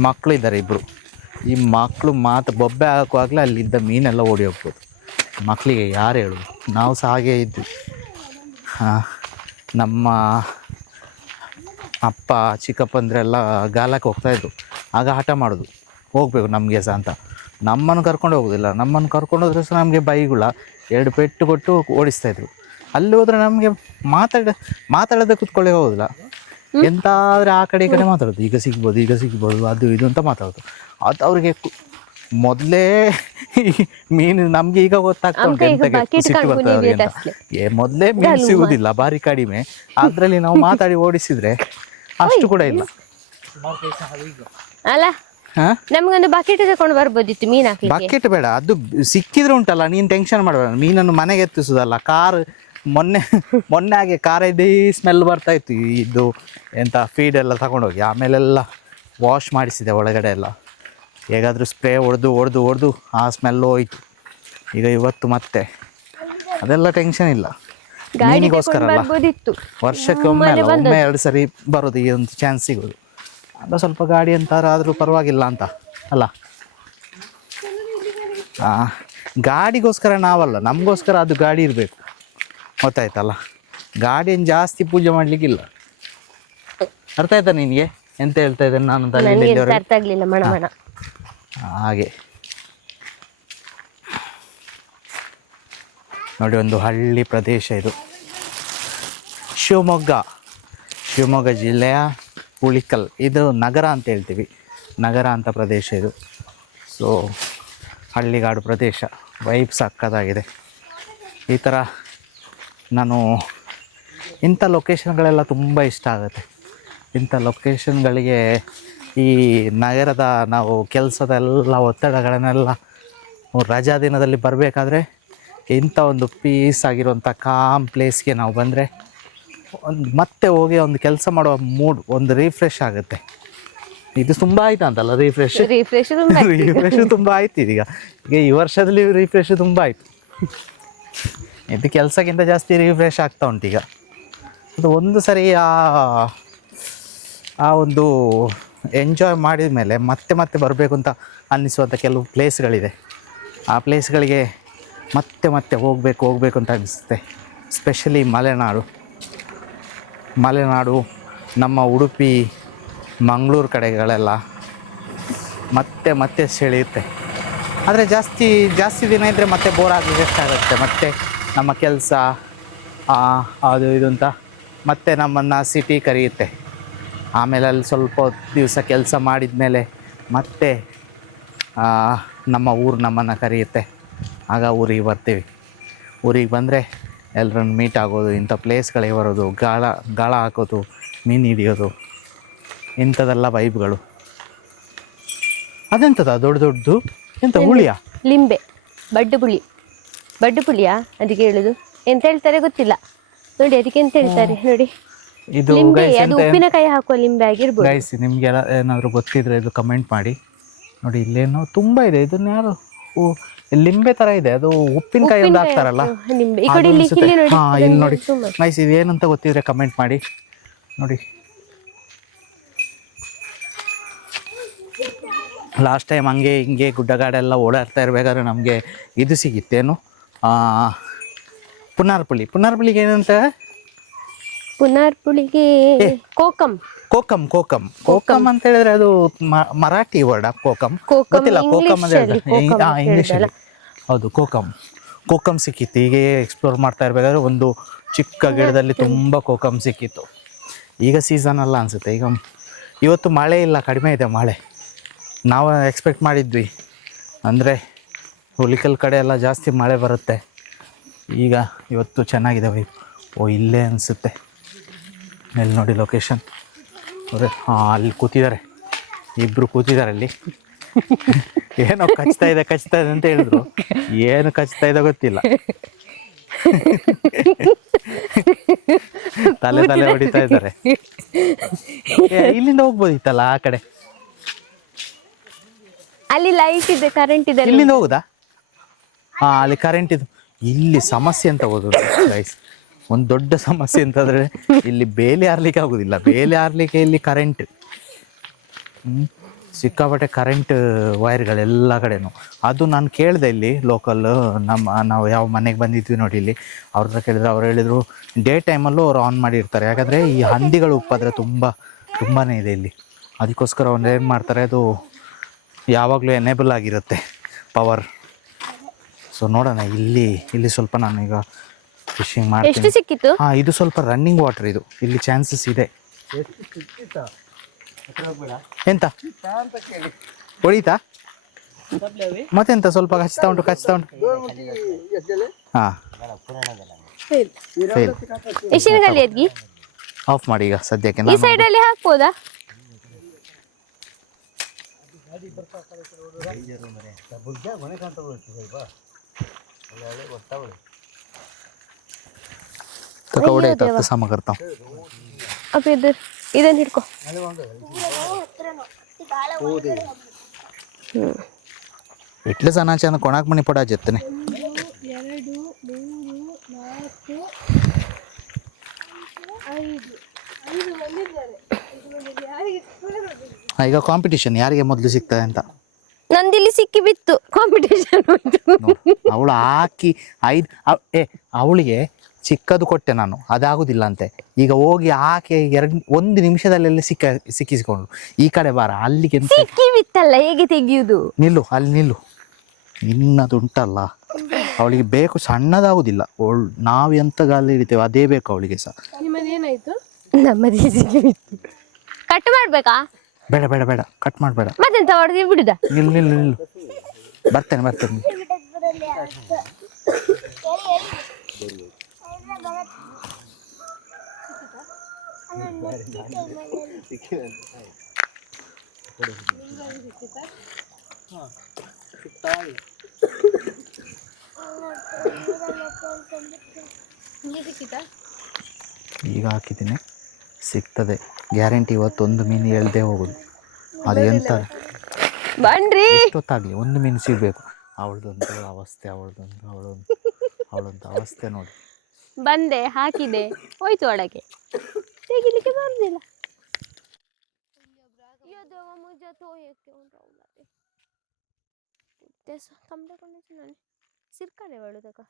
ಮಕ್ಕಳು ಇದ್ದಾರೆ ಇಬ್ಬರು. ಈ ಮಕ್ಕಳು ಬೊಬ್ಬೆ ಹಾಕುವಾಗಲೇ ಅಲ್ಲಿದ್ದ ಮೀನೆಲ್ಲ ಓಡಿ ಹೋಗ್ಬೋದು. ಮಕ್ಕಳಿಗೆ ಯಾರು ಹೇಳೋದು? ನಾವು ಸಹ ಹಾಗೇ ಇದ್ವಿ. ನಮ್ಮ ಅಪ್ಪ ಚಿಕ್ಕಪ್ಪಂದ್ರೆಲ್ಲ ಗಾಲಕ್ಕೆ ಹೋಗ್ತಾಯಿದ್ರು. ಆಗ ಹಠ ಮಾಡೋದು, ಹೋಗಬೇಕು ನಮಗೆ ಸಹ ಅಂತ. ನಮ್ಮನ್ನು ಕರ್ಕೊಂಡು ಹೋಗೋದಿಲ್ಲ. ನಮ್ಮನ್ನು ಕರ್ಕೊಂಡು ಹೋದ್ರೆ ಸಹ ನಮಗೆ ಬೈಗುಳ 2 ಪೆಟ್ಟು ಕೊಟ್ಟು ಓಡಿಸ್ತಾಯಿದ್ರು. ಅಲ್ಲಿ ಹೋದರೆ ನಮಗೆ ಮಾತಾಡೋದೇ ಕೂತ್ಕೊಳ್ಳಿ ಹೋಗೋದಿಲ್ಲ. ಎಂತಾದರೆ ಆ ಕಡೆ ಈ ಕಡೆ ಮಾತಾಡೋದು, ಈಗ ಸಿಗ್ಬೋದು ಅದು ಇದು ಅಂತ ಮಾತಾಡೋದು. ಅದು ಅವ್ರಿಗೆ ಮೊದಲೇ ಮೀನು ನಮಗೆ ಈಗ ಗೊತ್ತಾಗ್ತಾ ಉಂಟು ಎಂತಕ್ಕೆ ಸಿಟ್ಟು ಬರ್ತದೆ ಅವ್ರಿಗೆ ಅಂತ. ಮೊದಲೇ ಮೀನು ಸಿಗುವುದಿಲ್ಲ, ಭಾರಿ ಕಡಿಮೆ. ಅದರಲ್ಲಿ ನಾವು ಮಾತಾಡಿ ಓಡಿಸಿದ್ರೆ ಅಷ್ಟು ಕೂಡ ಇಲ್ಲ ಅಲ್ಲ. ಹಾಂ, ನಮ್ಗೊಂದು ಬಕೆಟ್ ತಗೊಂಡು ಬರ್ಬೋದಿತ್ತು ಮೀನು ಹಾಕಲಿಕ್ಕೆ. ಬಕೆಟ್ ಬೇಡ, ಅದು ಸಿಕ್ಕಿದ್ರೆ ಉಂಟಲ್ಲ, ನೀನು ಟೆನ್ಷನ್ ಮಾಡಬೇಡ. ಮೀನನ್ನು ಮನೆಗೆ ಎತ್ತಿಸೋದಲ್ಲ. ಮೊನ್ನೆ ಹಾಗೆ ಕಾರದೇ ಸ್ಮೆಲ್ ಬರ್ತಾ ಇತ್ತು. ಇದು ಎಂಥ ಫೀಡ್ ಎಲ್ಲ ತಗೊಂಡೋಗಿ ಆಮೇಲೆಲ್ಲ ವಾಶ್ ಮಾಡಿಸಿದೆ ಒಳಗಡೆ ಎಲ್ಲ. ಹೇಗಾದರೂ ಸ್ಪ್ರೇ ಹೊಡೆದು ಆ ಸ್ಮೆಲ್ ಹೋಯ್ತು. ಈಗ ಇವತ್ತು ಮತ್ತೆ ಅದೆಲ್ಲ ಟೆನ್ಷನ್ ಇಲ್ಲ. ಮೀನಿಗೋಸ್ಕರ ಅಲ್ಲ, ವರ್ಷಕ್ಕೆ ಒಮ್ಮೆ 2 ಸರಿ ಬರೋದು, ಈ ಒಂದು ಚಾನ್ಸ್ ಸಿಗೋದು. ಅಲ್ಲ ಸ್ವಲ್ಪ ಗಾಡಿ ಅಂತಾರಾದರೂ ಪರವಾಗಿಲ್ಲ ಅಂತ ಅಲ್ಲ. ಗಾಡಿಗೋಸ್ಕರ ನಾವಲ್ಲ, ನಮಗೋಸ್ಕರ ಅದು ಗಾಡಿ ಇರಬೇಕು, ಗೊತ್ತಾಯ್ತಲ್ಲ. ಗಾಡಿಯನ್ನು ಜಾಸ್ತಿ ಪೂಜೆ ಮಾಡಲಿಕ್ಕಿಲ್ಲ. ಅರ್ಥ ಆಯ್ತಾ ನಿನಗೆ ಎಂತ ಹೇಳ್ತಾ ಇದ್ದೇನೆ ನಾನು? ಅರ್ಥ ಆಗಲಿಲ್ಲ ಮಣ. ಹಾಗೆ ನೋಡಿ, ಒಂದು ಹಳ್ಳಿ ಪ್ರದೇಶ ಇದು. ಶಿವಮೊಗ್ಗ ಜಿಲ್ಲೆಯ ಉಳಿಕಲ್, ಇದು ನಗರ ಅಂತ ಹೇಳ್ತೀವಿ. ನಗರ ಅಂತ ಪ್ರದೇಶ ಇದು. ಸೊ ಹಳ್ಳಿಗಾಡು ಪ್ರದೇಶ, ವೈಬ್ ಸಕ್ಕತ್ತಾಗಿದೆ. ಈ ಥರ ನಾನು ಇಂಥ ಲೊಕೇಶನ್ಗಳೆಲ್ಲ ತುಂಬ ಇಷ್ಟ ಆಗುತ್ತೆ. ಇಂಥ ಲೊಕೇಶನ್ಗಳಿಗೆ ಈ ನಗರದ ನಾವು ಕೆಲಸದೆಲ್ಲ ಒತ್ತಡಗಳನ್ನೆಲ್ಲ ರಜಾ ದಿನದಲ್ಲಿ ಬರಬೇಕಾದ್ರೆ ಇಂಥ ಒಂದು ಪೀಸ್ ಆಗಿರುವಂಥ ಕಾಮ್ ಪ್ಲೇಸ್ಗೆ ನಾವು ಬಂದರೆ ಮತ್ತೆ ಹೋಗಿ ಒಂದು ಕೆಲಸ ಮಾಡುವ ಮೂಡ್, ಒಂದು ರಿಫ್ರೆಶ್ ಆಗುತ್ತೆ. ಇದು ತುಂಬ ಆಯ್ತು ಅಂತಲ್ಲ, ರಿಫ್ರೆಶ್ ತುಂಬ ಆಯ್ತು ಈಗ ಈ ವರ್ಷದಲ್ಲಿ ರಿಫ್ರೆಶ್ ತುಂಬ ಆಯಿತು. ಇದು ಕೆಲಸಕ್ಕಿಂತ ಜಾಸ್ತಿ ರಿಫ್ರೆಶ್ ಆಗ್ತಾ ಉಂಟು ಈಗ. ಅದು ಒಂದು ಸರಿ ಆ ಒಂದು ಎಂಜಾಯ್ ಮಾಡಿದ ಮೇಲೆ ಮತ್ತೆ ಬರಬೇಕು ಅಂತ ಅನ್ನಿಸುವಂಥ ಕೆಲವು ಪ್ಲೇಸ್ಗಳಿದೆ. ಆ ಪ್ಲೇಸ್ಗಳಿಗೆ ಮತ್ತೆ ಹೋಗಬೇಕು ಅಂತ ಅನಿಸುತ್ತೆ. ಸ್ಪೆಷಲಿ ಮಲೆನಾಡು, ನಮ್ಮ ಉಡುಪಿ, ಮಂಗಳೂರು ಕಡೆಗಳೆಲ್ಲ ಮತ್ತೆ ಸೆಳೆಯುತ್ತೆ. ಆದರೆ ಜಾಸ್ತಿ ದಿನ ಇದ್ದರೆ ಮತ್ತೆ ಬೋರ್ ಆಗಲಿಕ್ಕಾಗುತ್ತೆ. ಮತ್ತೆ ನಮ್ಮ ಕೆಲಸ ಅದು ಇದು ಅಂತ ಮತ್ತೆ ನಮ್ಮನ್ನು ಸಿಟಿ ಕರೆಯುತ್ತೆ. ಆಮೇಲೆ ಅಲ್ಲಿ ಸ್ವಲ್ಪ ದಿವಸ ಕೆಲಸ ಮಾಡಿದ ಮೇಲೆ ಮತ್ತೆ ನಮ್ಮ ಊರು ನಮ್ಮನ್ನು ಕರೆಯುತ್ತೆ. ಆಗ ಊರಿಗೆ ಬರ್ತೀವಿ. ಊರಿಗೆ ಬಂದರೆ ಎಲ್ಲರನ್ನು ಮೀಟ್ ಆಗೋದು, ಇಂಥ ಪ್ಲೇಸ್ಗಳಿಗೆ ಬರೋದು, ಗಾಳ ಹಾಕೋದು, ಮೀನು ಹಿಡಿಯೋದು, ಇಂಥದ್ದೆಲ್ಲ ವೈಬ್ಗಳು. ಅದೆಂಥದ ದೊಡ್ಡದು ಎಂಥ ಹುಳಿಯಾ? ಲಿಂಬೆ, ಬಡ್ಡು ಪುಳಿಯಾ ಅದಕ್ಕೆ ಹೇಳುದು? ಎಂತ ಹೇಳ್ತಾರೆ ಗೊತ್ತಿಲ್ಲ ನೋಡಿ. ಅದಕ್ಕೆ ಎಂತ ಹೇಳ್ತಾರೆ ನೋಡಿ. ಇದು ಅದು ಉಪ್ಪಿನಕಾಯಿ ಹಾಕುವ ಲಿಂಬೆ ಆಗಿರ್ಬೋದು. ಗೈಸ್, ನಿಮಗೆಲ್ಲ ಏನಾದರೂ ಗೊತ್ತಿದ್ರೆ ಇದು ಕಮೆಂಟ್ ಮಾಡಿ. ನೋಡಿ ಇಲ್ಲೇನೋ ತುಂಬ ಇದೆ. ಇದನ್ನ ಯಾರು ಲಿಂಬೆ ಥರ ಇದೆ, ಅದು ಉಪ್ಪಿನಕಾಯಿ ಒಂದು ಹಾಕ್ತಾರಲ್ಲ. ಹಾಂ, ಇಲ್ಲಿ ನೋಡಿ ಗೈಸ್, ಇದು ಏನಂತ ಗೊತ್ತಿದ್ರೆ ಕಮೆಂಟ್ ಮಾಡಿ. ನೋಡಿ ಲಾಸ್ಟ್ ಟೈಮ್ ಹಿಂಗೆ ಗುಡ್ಡಗಾಡೆಲ್ಲ ಓಡಾಡ್ತಾ ಇರಬೇಕಾದ್ರೆ ನಮಗೆ ಇದು ಸಿಗಿತ್ತೇನು, ಪುನಾರ್ಪುಳಿಗೆ ಏನಂತ? ಪುನಾರ್ಪುಳಿಗೆ ಕೋಕಮ್ ಅಂತ ಹೇಳಿದ್ರೆ ಅದು ಮರಾಠಿ ವರ್ಡ್. ಕೋಕಮ್ ಗೊತ್ತಿಲ್ಲ. ಕೋಕಮ್ ಅಂತ ಹೇಳಿದ್ರೆ ಇಂಗ್ಲೀಷಲ್ಲಿ. ಹೌದು, ಕೋಕಮ್ ಸಿಕ್ಕಿತ್ತು. ಹೀಗೆ ಎಕ್ಸ್ಪ್ಲೋರ್ ಮಾಡ್ತಾ ಇರಬೇಕಾದ್ರೆ ಒಂದು ಚಿಕ್ಕ ಗಿಡದಲ್ಲಿ ತುಂಬ ಕೋಕಮ್ ಸಿಕ್ಕಿತ್ತು. ಈಗ ಸೀಸನ್ ಅಲ್ಲ ಅನಿಸುತ್ತೆ. ಇವತ್ತು ಮಳೆ ಇಲ್ಲ, ಕಡಿಮೆ ಇದೆ ಮಳೆ. ನಾವು ಎಕ್ಸ್ಪೆಕ್ಟ್ ಮಾಡಿದ್ವಿ ಅಂದರೆ ಹುಲಿಕಲ್ ಕಡೆ ಎಲ್ಲ ಜಾಸ್ತಿ ಮಳೆ ಬರುತ್ತೆ. ಇವತ್ತು ಚೆನ್ನಾಗಿದೆ ವೈಬ್. ಇಲ್ಲೇ ಅನಿಸುತ್ತೆ. ಎಲ್ಲಿ ನೋಡಿ ಲೊಕೇಶನ್. ಅಲ್ಲಿ ಕೂತಿದ್ದಾರೆ, ಇಬ್ಬರು ಕೂತಿದ್ದಾರೆ ಅಲ್ಲಿ. ಏನೋ ಕಚ್ತಾ ಇದೆ ಅಂತ ಹೇಳಿದ್ರು. ಏನು ಕಚ್ತಾ ಇದೆ ಗೊತ್ತಿಲ್ಲ. ತಲೆ ಹೊಡಿತಾ ಇದ್ದಾರೆ. ಇಲ್ಲಿಂದ ಹೋಗ್ಬೋದಿತ್ತಲ್ಲ ಆ ಕಡೆ. ಅಲ್ಲಿ ಲೈಟ್ ಇದೆ, ಕರೆಂಟ್ ಇದೆ. ಇಲ್ಲಿಂದ ಹೋಗುದಾ? ಅಲ್ಲಿ ಕರೆಂಟ್ ಇದು. ಇಲ್ಲಿ ಸಮಸ್ಯೆ ಅಂತ ಹೋಗೋದು ಗೈಸ್. ಒಂದು ದೊಡ್ಡ ಸಮಸ್ಯೆ ಅಂತಂದರೆ ಇಲ್ಲಿ ಬೇಲಿ ಹಾರ್ಲಿಕ್ಕೆ ಆಗೋದಿಲ್ಲ. ಬೇಲಿ ಹಾರ್ಲಿಕ್ಕೆ ಇಲ್ಲಿ ಕರೆಂಟ್, ಸಿಕ್ಕಾಪಟ್ಟೆ ಕರೆಂಟ್ ವೈರ್ಗಳೆಲ್ಲ ಕಡೆನೂ. ಅದು ನಾನು ಕೇಳಿದೆ ಇಲ್ಲಿ ಲೋಕಲ್, ನಾವು ಯಾವ ಮನೆಗೆ ಬಂದಿದ್ವಿ ನೋಡಿ, ಇಲ್ಲಿ ಅವ್ರ ಹತ್ರ ಕೇಳಿದ್ರೆ ಅವ್ರು ಹೇಳಿದರು ಡೇ ಟೈಮಲ್ಲೂ ಅವ್ರು ಆನ್ ಮಾಡಿರ್ತಾರೆ. ಯಾಕಂದರೆ ಈ ಹಂದಿಗಳು ಉಪ್ಪಾದರೆ ತುಂಬಾ ಇದೆ ಇಲ್ಲಿ. ಅದಕ್ಕೋಸ್ಕರ ಅವ್ರು ಏನು ಮಾಡ್ತಾರೆ, ಅದು ಯಾವಾಗಲೂ ಎನೇಬಲ್ ಆಗಿರುತ್ತೆ. ಪವರ್. ಸೊ ನೋಡೋಣ, ಇಲ್ಲಿ ಸ್ವಲ್ಪ ನಾನು ಈಗ ಫಿಶಿಂಗ್ ಎಷ್ಟು ಮಾಡ್ತೀನಿ. ಸಿಕ್ಕಿತ್ತು? ಹಾಂ, ಇದು ಸ್ವಲ್ಪ ರನ್ನಿಂಗ್ ವಾಟರ್, ಇಲ್ಲಿ ಚಾನ್ಸಸ್ ಇದೆ. ಎಂತ ಹೊಡಿತಾ ಮತ್ತೆಂತ ಸ್ವಲ್ಪ ಕಚ್ತಾ ಉಂಟು ಹಾಂ ಫೇಲ್. ಎಷ್ಟಿನ ಖಾಲಿ ಅದ್ಗಿ? ಆಫ್ ಮಾಡಿ ಈಗ ಸದ್ಯಕ್ಕೆ. ಈ ಸೈಡಲ್ಲಿ ಹಾಕ್ಬೋದಾ? तकवड़े तक सम करता हूँ. अब इधर इधर हिड़को. इट्ले सना चंद कोणाक मनी पड़ा जत्तने. 1 2 3 4 5 ಬಂದಿದ್ದಾರೆ. ಈಗ ಕಾಂಪಿಟೇಷನ್ ಯಾರಿಗೆ ಮೊದಲು ಸಿಗ್ತದೆ ಅಂತ. ನಂದಿಲ್ಲಿ ಸಿಕ್ಕಿ ಬಿತ್ತು ಕಾಂಪಿಟೇಷನ್. ಅವಳು ಹಾಕಿ ಅವಳಿಗೆ ಚಿಕ್ಕದು ಕೊಟ್ಟೆ ನಾನು, ಅದಾಗುದಿಲ್ಲ ಅಂತೆ. ಈಗ ಹೋಗಿ ಹಾಕಿ 1 ನಿಮಿಷದಲ್ಲೆಲ್ಲ ಸಿಕ್ಕಿಸಿಕೊಂಡು ಈ ಕಡೆ ಬಾರ, ಅಲ್ಲಿಗೆ ಸಿಕ್ಕಿ ಬಿತ್ತಲ್ಲ, ಹೇಗೆ ತೆಗಿಯುವುದು? ನಿಲ್ಲು, ಅಲ್ಲಿ ನಿಲ್ಲು. ನಿನ್ನದು ಉಂಟಲ್ಲ, ಅವಳಿಗೆ ಬೇಕು, ಸಣ್ಣದಾಗುದಿಲ್ಲ. ನಾವು ಎಂತ ಗಾಲಿ ಹಿಡಿತೇವೆ ಅದೇ ಬೇಕು ಅವಳಿಗೆ ಸಹ. ನಿಮ್ಮದೇನಾಯ್ತು? ನಮ್ಮದೇ ಸಿಕ್ಕಿ ಬಿತ್ತು. ಕಟ್ ಮಾಡ್ಬೇಕಾ? ಬೇಡ ಬೇಡ ಬೇಡ, ಕಟ್ ಮಾಡಬೇಡ. ಮತ್ತೆಂತ ಹೊಡೆದು ಬಿಡುದ? ನಿಲ್ಲು ನಿಲ್ಲು ನಿಲ್ಲು, ಬರ್ತೇನೆ. ಈಗ ಹಾಕಿದ್ದೀನಿ, ಸಿಗ್ತದೆ ಗ್ಯಾರಂಟಿ. ಇವತ್ತೊಂದು ಮೀನು ಎಳ್ದೇ ಹೋಗುದು. ಅದು ಎಂತ ಬನ್ರಿ, ಎಷ್ಟೊತ್ತಾಗಲಿ ಒಂದು ಮೀನು ಸಿಗಬೇಕು. ಅವಳದೊಂದು ಅವಸ್ಥೆ, ಅವಳೊಂದು ಅವಸ್ಥೆ ನೋಡಿ. ಬಂದೆ, ಹಾಕಿದೆ, ಹೋಯ್ತು ಒಳಗೆ, ತೆಗಿಲಿಕ್ಕೆ ಬರುದಿಲ್ಲ. ಸಿರ್ಕನೆ ಹೇಳುದಕ್ಕ.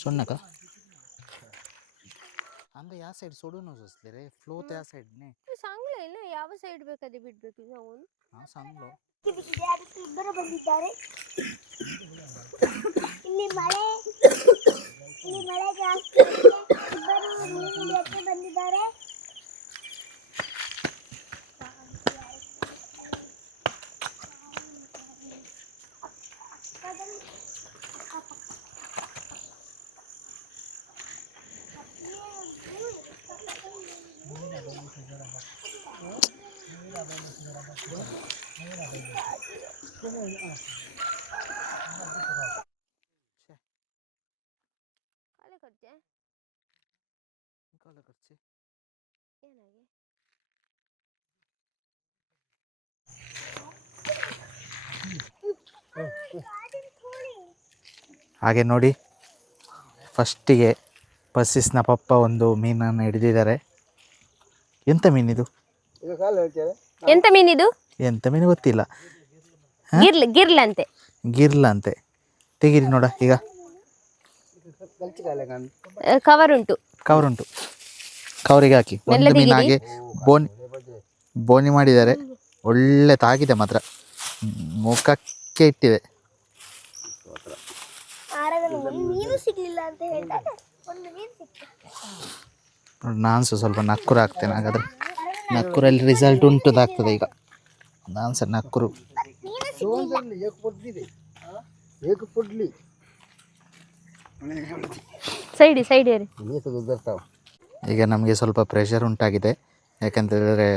सुनना का ಹಂಗ ಯಾವ ಸೈಡ್ ಸೋಡೋನು ಜಸ್ಲೆ ಫ್ಲೋ ತೆ ಆ ಸೈಡ್ ನೇ ಸಂಗ್ಲೆ ಇಲ್ಲ, ಯಾವ ಸೈಡ್ ಬೇಕಾದ್ರೆ ಬಿಡ್ಬೇಕು ನಾವು. ಸಂಗ್ಲೋ ಇಬ್ಬರು ಬಂದಿದ್ದಾರೆ. ಇಲ್ಲಿ ಮಳೆ ಜಾಸ್ತಿ ಇದೆ. ಇಬ್ಬರು ಮೀನು ಹಿಡಿಯಕ್ಕೆ ಬಂದಿದ್ದಾರೆ. ಹಾಗೆ ನೋಡಿ, ಫಸ್ಟಿಗೆ ಬಸ್ಸಿಸ್ನ ಪಪ್ಪ ಒಂದು ಮೀನನ್ನು ಹಿಡಿದಿದ್ದಾರೆ. ಎಂತ ಮೀನಿದು? ಎಂತ ಮೀನಿದು? ಎಂತ ಮೀನು ಗೊತ್ತಿಲ್ಲ. ಗಿರ್ಲಂತೆ. ತೆಗೀರಿ ನೋಡ. ಈಗ ಕವರ್ ಉಂಟು, ಕವರಿಗೆ ಹಾಕಿ. ಒಂದು ಮೀನು ಹಾಗೆ ಬೋನಿ ಮಾಡಿದ್ದಾರೆ. ಒಳ್ಳೆ ತಾಗಿದೆ ಮಾತ್ರ, ಮುಖಕ್ಕೆ ಇಟ್ಟಿದೆ. ಮೀನು ಸಿಗ್ಲಿಲ್ಲ ಅಂತ ಹೇಳಿದಾಗ ಒಂದು ಮೀನು ಸಿಕ್ತು. ನಾನು ಸ್ವಲ್ಪ ನಕ್ಕುರು ಹಾಕ್ತೇನೆ. ಹಾಗಾದ್ರೆ ನಕ್ಕುರಲ್ಲಿ ರಿಸಲ್ಟ್ ಉಂಟುದಾಗ್ತದೆ. ಈಗ ನಾನು ಸಹ ನಕ್ಕುರು. ಈಗ ನಮಗೆ ಸ್ವಲ್ಪ ಪ್ರೆಷರ್ ಉಂಟಾಗಿದೆ. ಯಾಕಂತೇಳಿದ್ರೆ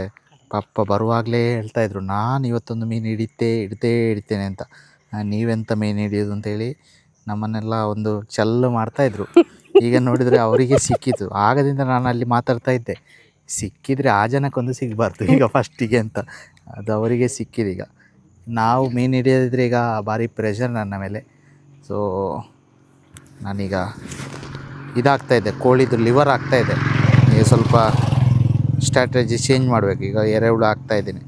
ಪಪ್ಪ ಬರುವಾಗಲೇ ಹೇಳ್ತಾ ಇದ್ರು, ನಾನು ಇವತ್ತೊಂದು ಮೀನು ಹಿಡಿತೇನೆ ಅಂತ. ನೀವೆಂತ ಮೀನು ಹಿಡಿಯೋದು ಅಂತೇಳಿ ನಮ್ಮನ್ನೆಲ್ಲ ಒಂದು ಚಲ್ಲು ಮಾಡ್ತಾಯಿದ್ರು. ಈಗ ನೋಡಿದರೆ ಅವರಿಗೆ ಸಿಕ್ಕಿತು. ಆಗದಿಂದ ನಾನು ಅಲ್ಲಿ ಮಾತಾಡ್ತಾ ಇದ್ದೆ, ಸಿಕ್ಕಿದರೆ ಆ ಜನಕ್ಕೊಂದು ಸಿಗಬಾರ್ದು ಈಗ ಫಸ್ಟಿಗೆ ಅಂತ. ಅದು ಅವರಿಗೆ ಸಿಕ್ಕಿದೆ. ಈಗ ನಾವು ಮೀನು ಹಿಡಿಯೋದಿದ್ರೆ ಈಗ ಭಾರಿ ಪ್ರೆಷರ್ ನನ್ನ ಮೇಲೆ. ಸೊ ನಾನೀಗ ಇದಾಗ್ತಾಯಿದ್ದೆ, ಕೋಳಿದು ಲಿವರ್ ಆಗ್ತಾಯಿದೆ. ಈಗ ಸ್ವಲ್ಪ ಸ್ಟ್ರಾಟಜಿ ಚೇಂಜ್ ಮಾಡಬೇಕು. ಈಗ ಎರೆಹುಳ ಹಾಕ್ತಾಯಿದ್ದೀನಿ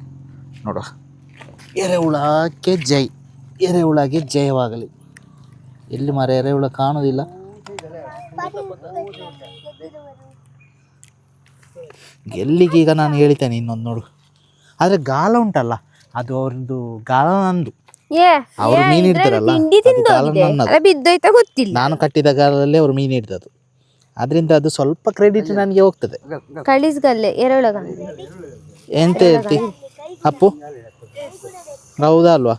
ನೋಡುವ. ಎರೆಹುಳಗೆ ಜಯವಾಗಲಿ. ಎಲ್ಲಿ ಎರೆಹುಳ ಕಾಣೋದಿಲ್ಲ. ಎಲ್ಲಿಗೆ ಈಗ ನಾನು ಹೇಳ್ತೇನೆ ಇನ್ನೊಂದು ನೋಡು. ಆದರೆ ಗಾಳ ಉಂಟಲ್ಲ, ಅದು ಅವ್ರದ್ದು ಗಾಳ ನಂದು. ಅವ್ರು ಮೀನು ಹಿಡ್ತಾರಲ್ಲ, ಅದು ಗಾಳ ನನ್ನದು. ಬಿದ್ದೋಯ್ತಾ ಗೊತ್ತಿಲ್ಲ. ನಾನು ಕಟ್ಟಿದ ಗಾಳದಲ್ಲೇ ಅವ್ರು ಮೀನು ಹಿಡ್ದದು. ಅದರಿಂದ ಅದು ಸ್ವಲ್ಪ ಕ್ರೆಡಿಟ್ ನನಗೆ ಹೋಗ್ತದೆ. ಕಳಿಸ್ಗಲ್ಲೆ ಎರಳಗ ಎಂತ ಹೇಳ್ತಿ ಅಪ್ಪು? ಹೌದಾ ಅಲ್ವಾ?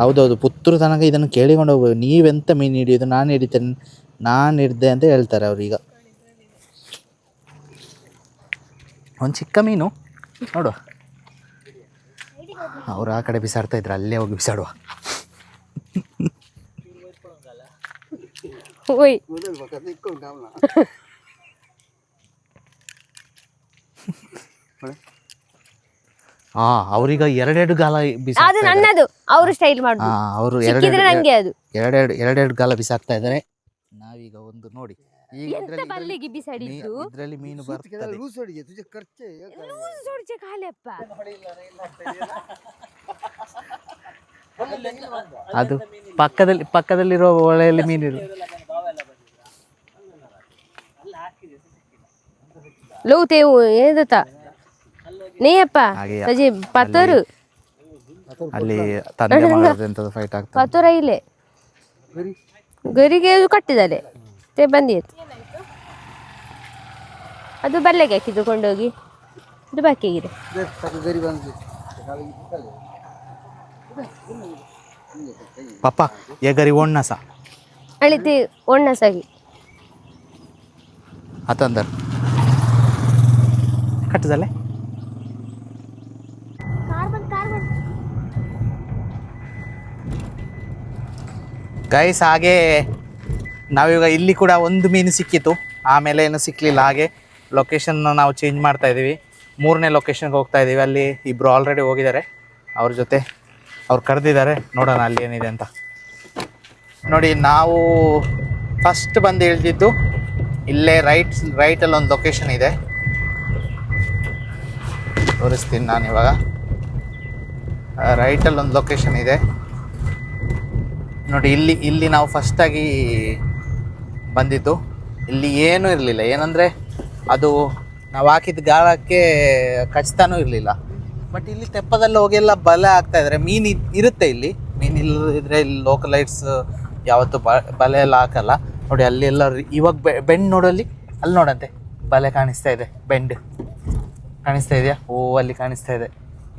ಹೌದೌದು, ಪುತ್ತೂರು ತನಕ ಇದನ್ನು ಕೇಳಿಕೊಂಡು ಹೋಗ್ಬೋದು. ನೀವೆಂತ ಮೀನು ಹಿಡಿಯೋದು, ನಾನು ಹಿಡಿತೇನೆ, ನಾನು ಹಿಡ್ದೆ ಅಂತ ಹೇಳ್ತಾರೆ ಅವ್ರೀಗ. ಒಂದು ಚಿಕ್ಕ ಮೀನು ನೋಡುವ, ಅವ್ರು ಆ ಕಡೆ ಬಿಸಾಡ್ತಾ ಇದ್ರು, ಅಲ್ಲೇ ಹೋಗಿ ಬಿಸಾಡುವ. ಓಯ್ ಅವ್ರೀಗ ಎರಡೆರಡು ಗಾಲ ಅದು ಬಿಸಾಡ್ತಾ ಇದ್ದಾರೆ. ನನ್ನದು, ಅವರು ಸ್ಟೈಲ್ ಮಾಡುದು. ಅವರು ಸಿಕ್ಕಿದ್ರೆ ನಂಗೆ ಅದು ಎರಡೆರಡು ಗಾಲ ಬಿಸಾಕ್ತಾ ಇದ್ದಾರೆ. ನಾವೀಗ ಒಂದು ನೋಡಿ, ಈಗ ಎಂತ ಬಲ್ಲಿಗೆ ಬಿಸಾಡಿದ್ದು? ಇದರಲ್ಲಿ ಮೀನು ಬರ್ತದೆ. ಲೂಸ್ ಸೋಡ್ಚೆ ಖಾಲಿಯಪ್ಪ. ಅದು ಪಕ್ಕದಲ್ಲಿರುವ ಹೊಳೆಯಲ್ಲಿ ಮೀನಿರು. ಲೋ ತೇವು ಏದತ ನೀಯಪ್ಪ ಹಾಗೆಯಾ? ತಜಿ ಪತ್ತರು ಅಲ್ಲಿ ತಂದೆ ಮಾಡೋದು ಫೈಟ್ ಆಗ್ತದೆ. ಪತ್ತೋರ ಇಲ್ಲೇ ಗರಿಗೆ ಅದು ಕಟ್ಟಿದ್ದಾರೆ ತೇ ಬಂದಿತ್ತು. ಅದು ಬಲ್ಲೆಗೆ ಹಾಕಿದ್ದು ಕೊಂಡೋಗಿ, ಅದು ಬಾಕಿ ಆಗಿದೆ. ಪಾಪ ಎಗರಿ ಒಣ್ಣಸ ಅಳಿತಿ ಒಣ್ಣಸಾಗಿ ಅತಂದರ್ ಕಟ್ಟದಲ್ಲೇ. ಗೈಸ್, ಹಾಗೆ ನಾವೀಗ ಇಲ್ಲಿ ಕೂಡ ಒಂದು ಮೀನು ಸಿಕ್ಕಿತ್ತು, ಆಮೇಲೆ ಏನು ಸಿಕ್ಕಲಿಲ್ಲ. ಹಾಗೆ ಲೊಕೇಶನ್ ನಾವು ಚೇಂಜ್ ಮಾಡ್ತಾ ಇದ್ದೀವಿ, 3ನೇ ಲೊಕೇಶನ್ಗೆ ಹೋಗ್ತಾ ಇದ್ದೀವಿ. ಅಲ್ಲಿ ಇಬ್ಬರು ಆಲ್ರೆಡಿ ಹೋಗಿದ್ದಾರೆ, ಅವ್ರ ಜೊತೆ ಅವ್ರು ಕರೆದಿದ್ದಾರೆ, ನೋಡೋಣ ಅಲ್ಲಿ ಏನಿದೆ ಅಂತ. ನೋಡಿ, ನಾವು ಫಸ್ಟ್ ಬಂದು ಇಳಿದಿದ್ದು ಇಲ್ಲೇ ರೈಟಲ್ಲಿ ಒಂದು ಲೊಕೇಶನ್ ಇದೆ, ತೋರಿಸ್ತೀನಿ ನಾನು ಇವಾಗ. ರೈಟಲ್ಲಿ ಒಂದು ಲೊಕೇಶನ್ ಇದೆ ನೋಡಿ. ಇಲ್ಲಿ ನಾವು ಫಸ್ಟಾಗಿ ಬಂದಿದ್ದು. ಇಲ್ಲಿ ಏನೂ ಇರಲಿಲ್ಲ, ಏನಂದರೆ ಅದು ನಾವು ಹಾಕಿದ ಗಾಳಕ್ಕೆ ಕಚ್ತಾನೂ ಇರಲಿಲ್ಲ. ಬಟ್ ಇಲ್ಲಿ ತೆಪ್ಪದಲ್ಲಿ ಹೋಗೆಲ್ಲ ಬಲೆ ಆಗ್ತಾಯಿದ್ದಾರೆ. ಮೀನು ಇರುತ್ತೆ ಇಲ್ಲಿ, ಮೀನು ಇಲ್ಲದಿದ್ದರೆ ಇಲ್ಲಿ ಲೋಕಲೈಟ್ಸ್ ಯಾವತ್ತೂ ಬಲೆ ಎಲ್ಲ ಹಾಕಲ್ಲ. ನೋಡಿ ಅಲ್ಲಿ ಎಲ್ಲ ಇವಾಗ ಬೆಂಡ್ ನೋಡಲ್ಲಿ, ಅಲ್ಲಿ ನೋಡಂತೆ ಬಲೆ ಕಾಣಿಸ್ತಾ ಇದೆ, ಬೆಂಡ್ ಕಾಣಿಸ್ತಾ ಇದೆಯಾ? ಓ, ಅಲ್ಲಿ ಕಾಣಿಸ್ತಾ ಇದೆ.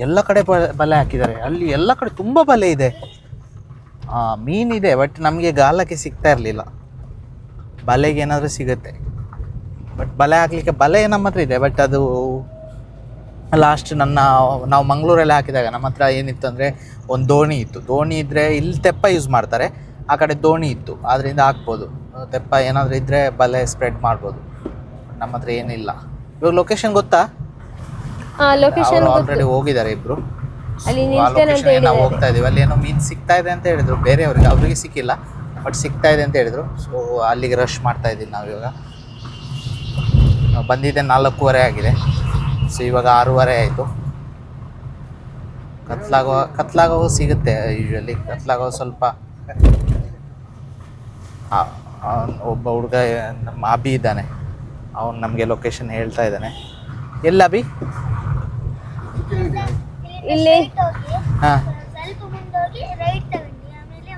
ಎಲ್ಲ ಕಡೆ ಬಲೆ ಹಾಕಿದ್ದಾರೆ, ಅಲ್ಲಿ ಎಲ್ಲ ಕಡೆ ತುಂಬ ಬಲೆ ಇದೆ. ಮೀನಿದೆ, ಬಟ್ ನಮಗೆ ಗಾಲಕ್ಕೆ ಸಿಗ್ತಾ ಇರಲಿಲ್ಲ. ಬಲೆಗೆ ಏನಾದರೂ ಸಿಗುತ್ತೆ, ಬಟ್ ಬಲೆ ಹಾಕಲಿಕ್ಕೆ ಬಲೆ ನಮ್ಮ ಹತ್ರ ಇದೆ. ಬಟ್ ಅದು ಲಾಸ್ಟ್ ನಾವು ಮಂಗಳೂರಲ್ಲಿ ಹಾಕಿದಾಗ ನಮ್ಮ ಹತ್ರ ಏನಿತ್ತು ಅಂದರೆ ಒಂದು ದೋಣಿ ಇತ್ತು. ದೋಣಿ ಇದ್ದರೆ ಇಲ್ಲಿ ತೆಪ್ಪ ಯೂಸ್ ಮಾಡ್ತಾರೆ, ಆ ಕಡೆ ದೋಣಿ ಇತ್ತು, ಅದರಿಂದ ಹಾಕ್ಬೋದು. ತೆಪ್ಪ ಏನಾದರೂ ಇದ್ದರೆ ಬಲೆ ಸ್ಪ್ರೆಡ್ ಮಾಡ್ಬೋದು. ನಮ್ಮ ಹತ್ರ ಏನಿಲ್ಲ. ಇವಾಗ ಲೊಕೇಶನ್ ಗೊತ್ತಾ? ಲೊಕೇಶನ್ ಆಲ್ರೆಡಿ ಹೋಗಿದ್ದಾರೆ ಇಬ್ರು. ಅಲ್ಲಿ ಆ ಲೊಕೇಶನ್ ನಾವು ಹೋಗ್ತಾ ಇದೀವಿ. ಅಲ್ಲಿ ಏನೋ ಮೀನು ಸಿಗ್ತಾ ಇದೆ ಅಂತ ಹೇಳಿದ್ರು ಬೇರೆಯವ್ರಿಗೆ, ಅವ್ರಿಗೆ ಸಿಕ್ಕಿಲ್ಲ, ಬಟ್ ಸಿಗ್ತಾ ಇದೆ ಅಂತ ಹೇಳಿದ್ರು. ಸೊ ಅಲ್ಲಿಗೆ ರಶ್ ಮಾಡ್ತಾ ಇದ್ದೀವಿ ನಾವು ಇವಾಗ. ಬಂದಿದ್ದೆ 4:15 ಆಗಿದೆ, ಸೊ ಇವಾಗ 6:15 ಆಯಿತು. ಕತ್ಲಾಗೋ ಸಿಗುತ್ತೆ ಯೂಶ್ವಲಿ. ಕತ್ಲಾಗೋ ಸ್ವಲ್ಪ ಒಬ್ಬ ಹುಡುಗ ನಮ್ಮ ಅಭಿ ಇದ್ದಾನೆ, ಅವನು ನಮಗೆ ಲೊಕೇಶನ್ ಹೇಳ್ತಾ ಇದ್ದಾನೆ. ಎಲ್ಲ ಅಭಿ? ಇಲ್ಲಿ ಹಾಂ, ಸ್ವಲ್ಪ ಮುಂದೆ ಹೋಗಿ ರೈಟ್ ತಗೊಂಡು ಆಮೇಲೆ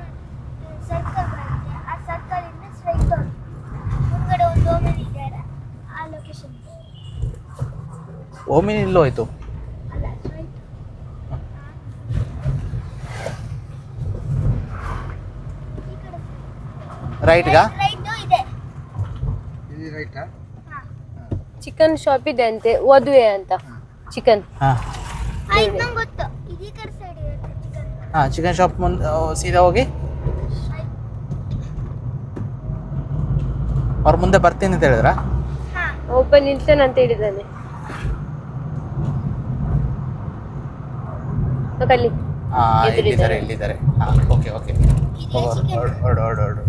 ಸರ್ಕಲ್ ಬರುತ್ತೆ. ಆ ಸರ್ಕಲ್ ಇಂದ ಸ್ಟ್ರೈಟ್ ಹೋಗಿ ಮುಂದ್ಗಡೆ ಒಂದು ಓಮೆನ್ ಇದೆ, ಆ ಲೊಕೇಶನ್. ಓಮಿನಿ ಇಲ್ಲೋ ಹೋಯ್ತು. ಅಲ್ಲ, ಸ್ಟ್ರೈಟ್ ಈ ಕಡೆ ರೈಟ್ಗಾ? ರೈಟ್ ಇದೆ. ಚಿಕನ್ ಶಾಪ್ ಇದೆ ಅಂತೆ, ವಧುವೆ ಅಂತ ಚಿಕನ್. ಹಾಂ ಇದು ನಂಗೆ ಗೊತ್ತು, ಈ ಕಡೆ ಸೈಡ್ ಇರುತ್ತೆ ಚಿಕನ್. ಹಾಂ, ಚಿಕನ್ ಶಾಪ್ ಮುಂದೆ ಸೀದಾ ಹೋಗಿ ಅವ್ರ ಮುಂದೆ ಬರ್ತೀನಿ ಅಂತ ಹೇಳಿದ್ರಾ? ಒಬ್ಬ ನಿಲ್ತಾನಂತ ಹೇಳಿದ್ದಾನೆ. ಅಲ್ಲಿ ಹಾಂ, ಇಲ್ಲಿದ್ದಾರೆ. ಹಾಂ, ಓಕೆ ಹೊರಡು.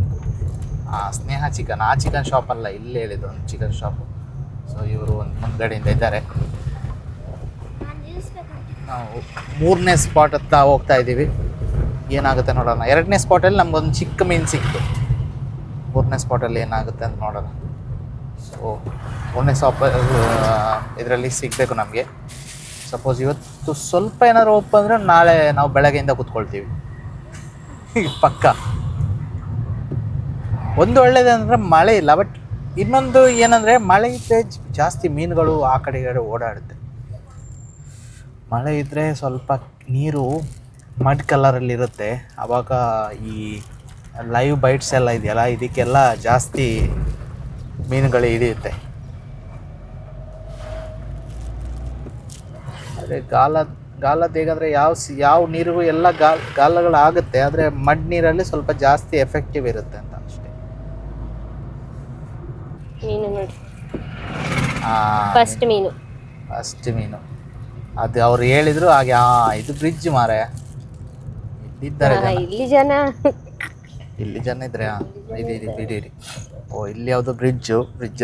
ಹಾಂ, ಸ್ನೇಹ ಚಿಕನ್. ಆ ಚಿಕನ್ ಶಾಪ್ ಅಲ್ಲ, ಇಲ್ಲೇ ಹೇಳಿದ್ದು ಒಂದು ಚಿಕನ್ ಶಾಪು. ಸೊ ಇವರು ಒಂದು ಮುಂದ್ಗಡೆಯಿಂದ ಇದ್ದಾರೆ. ನಾನು ನಿಲ್ಲಿಸ್ಬೇಕಂತ. ನಾವು 3ನೇ ಸ್ಪಾಟ್ ಹತ್ರ ಹೋಗ್ತಾ ಇದ್ದೀವಿ, ಏನಾಗುತ್ತೆ ನೋಡೋಣ. 2ನೇ ಸ್ಪಾಟಲ್ಲಿ ನಮಗೊಂದು ಚಿಕ್ಕ ಮೀನು ಸಿಕ್ತು, 3ನೇ ಸ್ಪಾಟಲ್ಲಿ ಏನಾಗುತ್ತೆ ಅಂತ ನೋಡೋಣ. ಸೊ ಒಳ್ಳೆ ಇದರಲ್ಲಿ ಸಿಗಬೇಕು ನಮಗೆ. ಸಪೋಸ್ ಇವತ್ತು ಸ್ವಲ್ಪ ಏನಾದ್ರು ಓಪನ್ ಅಂದರೆ ನಾಳೆ ನಾವು ಬೆಳಗ್ಗೆಯಿಂದ ಕೂತ್ಕೊಳ್ತೀವಿ ಪಕ್ಕ. ಒಂದು ಒಳ್ಳೇದಂದರೆ ಮಳೆ ಇಲ್ಲ, ಬಟ್ ಇನ್ನೊಂದು ಏನಂದರೆ ಮಳೆ ಇದ್ದರೆ ಜಾಸ್ತಿ ಮೀನುಗಳು ಆ ಕಡೆ ಈ ಕಡೆ ಓಡಾಡುತ್ತೆ. ಮಳೆ ಇದ್ದರೆ ಸ್ವಲ್ಪ ನೀರು ಮಡ್ ಕಲರಲ್ಲಿರುತ್ತೆ, ಆವಾಗ ಈ ಲೈವ್ ಬೈಟ್ಸ್ ಎಲ್ಲ ಇದೆಯಲ್ಲ ಇದಕ್ಕೆಲ್ಲ ಜಾಸ್ತಿ ಮೀನುಗಳು ಹಿಡಿಯುತ್ತೆ. ಆದರೆ ಗಾಲದ ಹೇಗಂದರೆ ಯಾವ ನೀರಿಗೂ ಎಲ್ಲ ಗಾಲಗಳಾಗುತ್ತೆ, ಆದರೆ ಮಡ್ ನೀರಲ್ಲಿ ಸ್ವಲ್ಪ ಜಾಸ್ತಿ ಎಫೆಕ್ಟಿವ್ ಇರುತ್ತೆ ಅಂತ ಅಷ್ಟೇ. ಮೀನು ನೋಡಿ, ಹಾಂ, ಫಸ್ಟ್ ಮೀನು. ಅದು ಅವ್ರು ಹೇಳಿದ್ರು ಹಾಗೆ. ಇದು ಬ್ರಿಡ್ಜ್ ಮಾರೆ, ಇಲ್ಲಿದ್ದಾರೆ ಜನ. ಇಲ್ಲಿ ಜನ ಇದ್ರೆ ಇದು ಬಿಡಿರಿ. ಓ, ಇಲ್ಲಿ ಯಾವುದು ಬ್ರಿಡ್ಜ್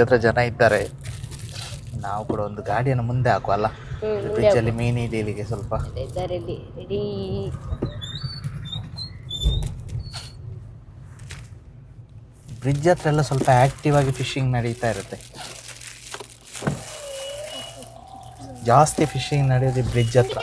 ಹತ್ರ ಜನ ಇದ್ದಾರೆ. ನಾವು ಕೂಡ ಒಂದು ಗಾಡಿಯನ್ನು ಮುಂದೆ ಹಾಕುವಲ್ಲ, ಬ್ರಿಡ್ಜಲ್ಲಿ ಮೀನು ಹಿಡೀಲಿಕ್ಕೆ ಸ್ವಲ್ಪ. ಬ್ರಿಡ್ಜ್ ಹತ್ರ ಎಲ್ಲ ಸ್ವಲ್ಪ ಆ್ಯಕ್ಟಿವ್ ಆಗಿ ಫಿಶಿಂಗ್ ನಡೀತಾ ಇರುತ್ತೆ. ಜಾಸ್ತಿ ಫಿಶಿಂಗ್ ನಡೆಯೋದು ಬ್ರಿಡ್ಜ್ ಹತ್ರ.